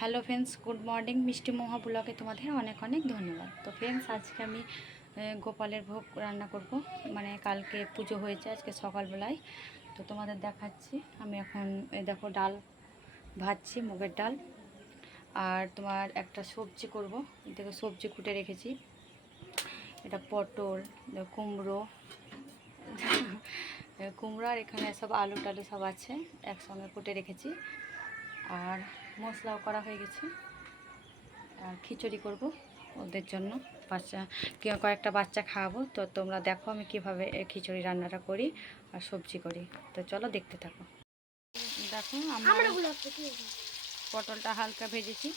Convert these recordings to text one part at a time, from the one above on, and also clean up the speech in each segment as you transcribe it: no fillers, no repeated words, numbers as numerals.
Hello friends, good morning. মিষ্টি মহা ব্লগে তোমাদের অনেক অনেক ধন্যবাদ। তো ফ্রেন্ডস, আজকে আমি গোপালের ভোগ রান্না করব। মানে কালকে পুজো হয়েছে আজকে সকালবেলায়। তো তোমাদের দেখাচ্ছি। আমি এখন দেখো ডাল ভাজছি, মুগের ডাল। আর তোমার একটা সবজি করব। দেখো সবজি কুটে রেখেছি। এটা পটল, কুমড়ো কুমড়ো আর এখানে সব আলু টালু সব আছে, একসঙ্গে কুটে রেখেছি। আর মশলাও করা হয়ে গেছে। আর খিচুড়ি করব ওদের জন্য, কয়েকটা বাচ্চা খাওয়াবো। তো তোমরা দেখো আমি কিভাবে খিচুড়ি রান্নাটা করি আর সবজি করি। তো চলো দেখতে থাকো। দেখো আমার পটলটা হালকা ভেজেছি,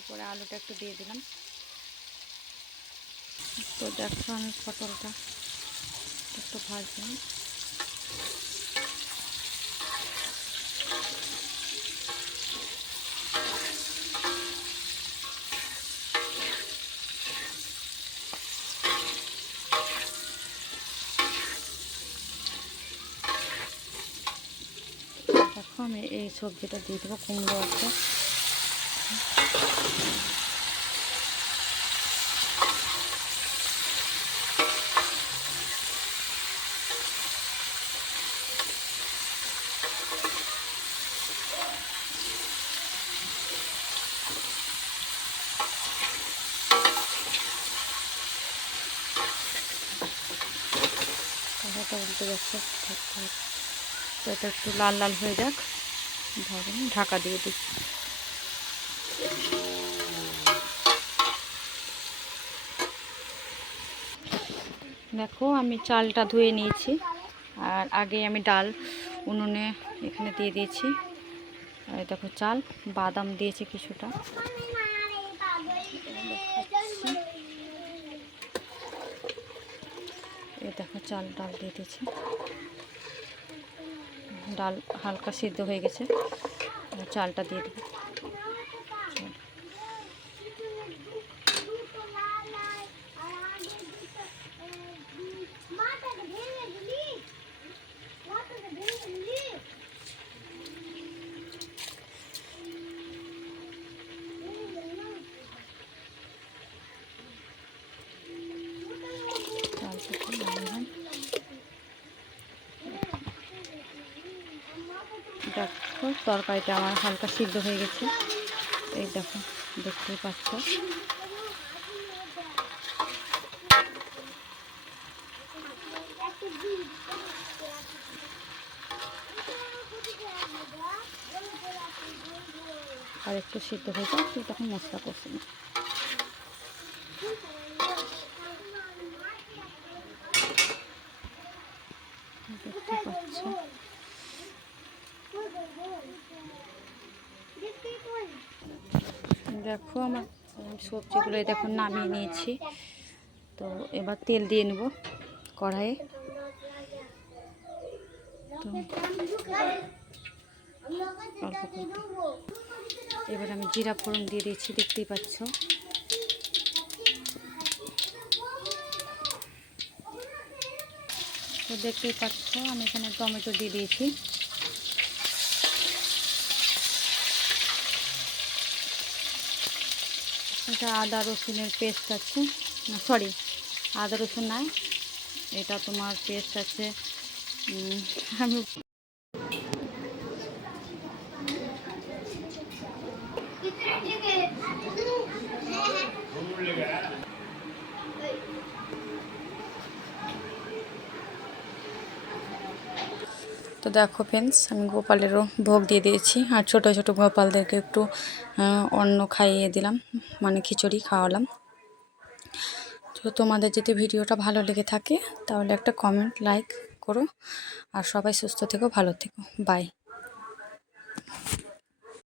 উপরে আলুটা একটু দিয়ে দিলাম। তো দেখো আমি পটলটা একটু ভাজলাম। দেখো আমি এই সবজিটা দিয়ে দেবো, কুমড়ো আছে। এটা উল্টে যাচ্ছে, তো এটা একটু লাল লাল হয়ে যাক, ঢাকা দিয়ে দিই। দেখো আমি চালটা ধুয়ে নিয়েছি, আর আগে আমি ডাল উনুনে এখানে দিয়ে দিয়েছি। আর দেখো চাল, বাদাম দিয়েছি কিছুটা। এই দেখো চাল ডাল দিয়ে দিয়েছি। ডাল হালকা সিদ্ধ হয়ে গেছে, চালটা দিয়ে দেবো। দেখো তরকারিটা আমার হালকা সিদ্ধ হয়ে গেছে। এই দেখো, দেখতেই পাচ্ছ। আর একটু সিদ্ধ হয়ে যায়, তখন মশলা কষি। দেখতে পাচ্ছ দেখো আমার সবজিগুলো দেখো নামিয়ে নিয়েছি। তো এবার তেল দিয়ে নেব কড়াইয়ে। তো অল্প করে এবার আমি জিরা ফোড়ন দিয়ে দিয়েছি, দেখতেই পাচ্ছ। তো দেখতেই পাচ্ছ আমি এখানে টমেটো দিয়ে দিয়েছি। এটা আদা রসুনের পেস্ট আছে, না সরি, আদা রসুন নয়, এটা তোমার পেস্ট আছে। আমি তো দেখো ফ্রেন্ডস, আমি গোপালেরও ভোগ দিয়ে দিয়েছি, আর ছোটো ছোটো গোপালদেরকে একটু অন্ন খাইয়ে দিলাম, মানে খিচুড়ি খাওয়ালাম। তো তোমাদের যদি ভিডিওটা ভালো লেগে থাকে তাহলে একটা কমেন্ট লাইক করো, আর সবাই সুস্থ থেকো, ভালো থেকো, বাই।